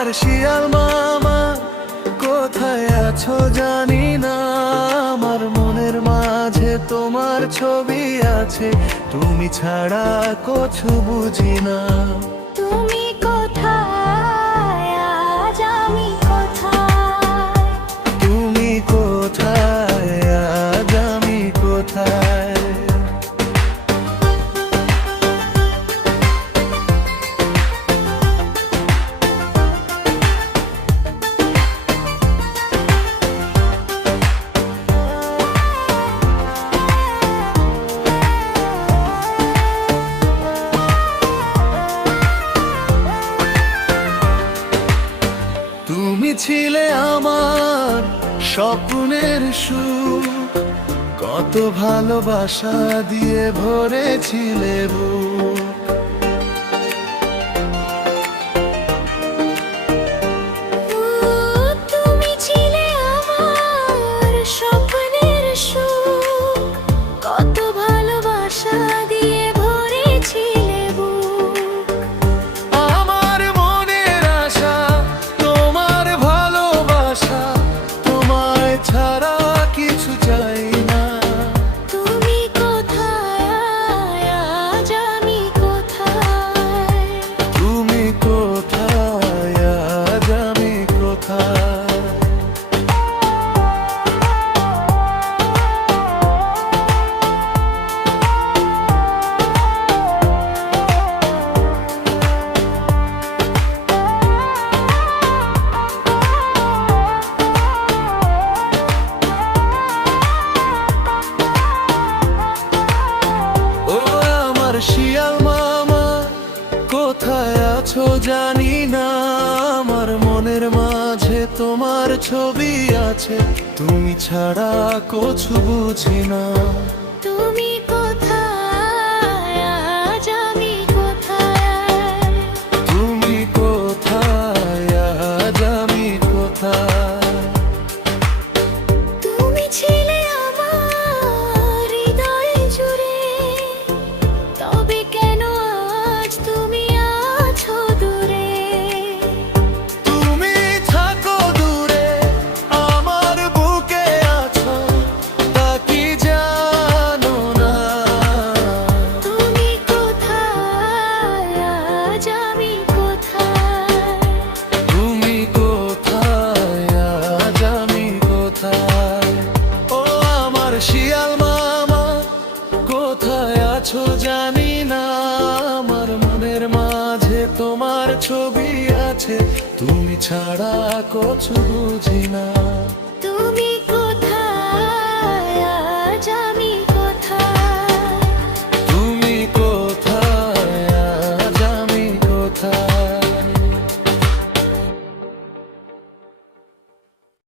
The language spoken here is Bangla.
আমার শিয়াল মামা, কোথায় আছো জানি না। আমার মনের মাঝে তোমার ছবি আছে, তুমি ছাড়া কিছু বুঝি না। তুমি কোথায়, আজ আমি কোথায়? তুমি কোথায়, আজ আমি কোথায়? তুমি ছিলে আমার স্বপ্নের সুখ, কত ভালোবাসা দিয়ে ভরেছিলে বুক। তুমি ছিলে আমার স্বপ্নের সুখ, কত ভালোবাসা দিয়ে ভরেছিলে বুক। আমার মনের আশা, তোমার ভালোবাসা, তোমায় ছাড়া কিছু চাই না। তুমি কোথায়, আজ আমি কোথায়? তুমি কোথায়, আজ আমি কোথায়? ও আমার শিয়াল মামা, কোথায় আছো জানি না। আমার মনের মাঝে তোমার ছবি আছে, তুমি ছাড়া কিছু বুঝি না। তুমি কোথায়, আজ আমি কোথায়? তুমি কোথায়, আজ আমি কোথায়? তুমি ছিলে আমার হৃদয় জুড়ে, তবে কেন আজ তুমি আছো দূরে? তুমি থাকো দূরে, আমার বুকে আছো, তা কি জানো না? তুমি কোথায়, আজ আমি কোথায়? তুমি কোথায়, আজ আমি কোথায়? ও আমার শিয়াল মামা, কোথায় আছো জানি না। আমার মনের মাঝে তোমার ছবি আছে, তুমি ছাড়া কিছু বুঝি না।